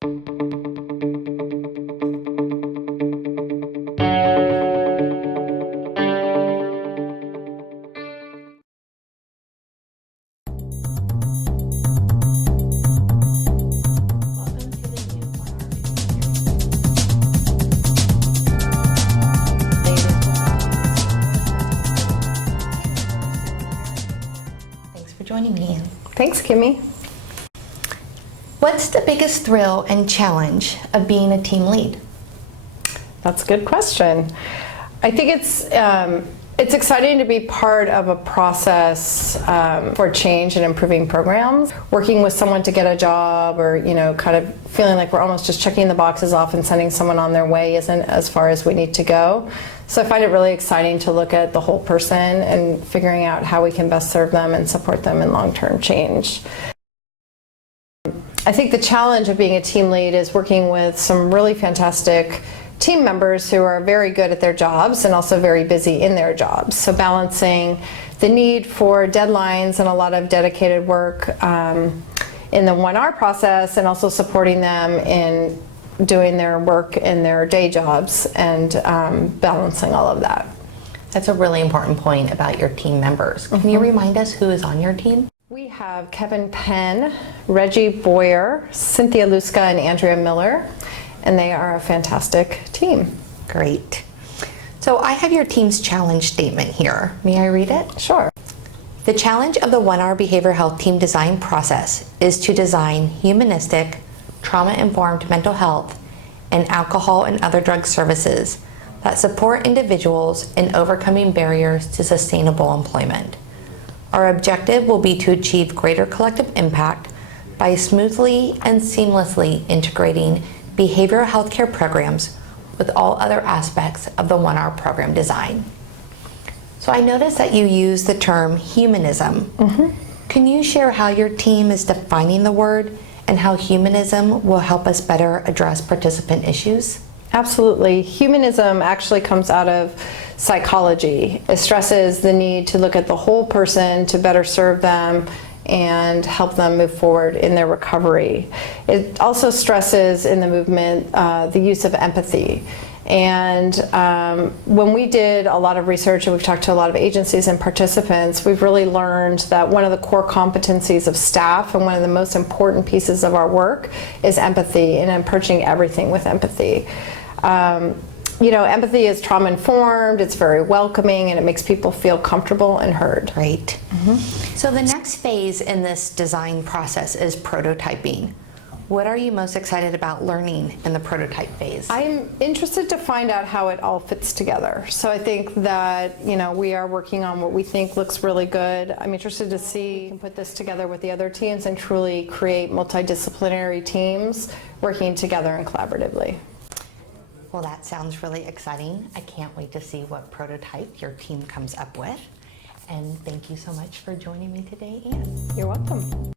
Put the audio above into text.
Thanks for joining me. Thanks, Kimmy. What's the biggest thrill and challenge of being a team lead? That's a good question. I think it's exciting to be part of a process for change and improving programs. Working with someone to get a job, or kind of feeling like we're almost just checking the boxes off and sending someone on their way isn't as far as we need to go. So I find it really exciting to look at the whole person and figuring out how we can best serve them and support them in long-term change. I think the challenge of being a team lead is working with some really fantastic team members who are very good at their jobs and also very busy in their jobs. So balancing the need for deadlines and a lot of dedicated work in the 1R process, and also supporting them in doing their work in their day jobs, and balancing all of that. That's a really important point about your team members. Can you remind us who is on your team? We have Kevin Penn, Reggie Boyer, Cynthia Luska, and Andrea Miller, and they are a fantastic team. Great. So I have your team's challenge statement here. May I read it? Sure. The challenge of the 1R behavioral health team design process is to design humanistic, trauma-informed mental health and alcohol and other drug services that support individuals in overcoming barriers to sustainable employment. Our objective will be to achieve greater collective impact by smoothly and seamlessly integrating behavioral health care programs with all other aspects of the 1R program design. So I noticed that you use the term humanism. Can you share how your team is defining the word and how humanism will help us better address participant issues? Absolutely. Humanism actually comes out of psychology. It stresses the need to look at the whole person to better serve them and help them move forward in their recovery. It also stresses in the movement the use of empathy. And when we did a lot of research, and we've talked to a lot of agencies and participants, we've really learned that one of the core competencies of staff and one of the most important pieces of our work is empathy, and approaching everything with empathy. Empathy is trauma-informed, it's very welcoming, and it makes people feel comfortable and heard. Great. So the next phase in this design process is prototyping. What are you most excited about learning in the prototype phase? I'm interested to find out how it all fits together. So I think that, we are working on what we think looks really good. I'm interested to see if we can put this together with the other teams and truly create multidisciplinary teams working together and collaboratively. Well, that sounds really exciting. I can't wait to see what prototype your team comes up with. And thank you so much for joining me today, Anne. You're welcome.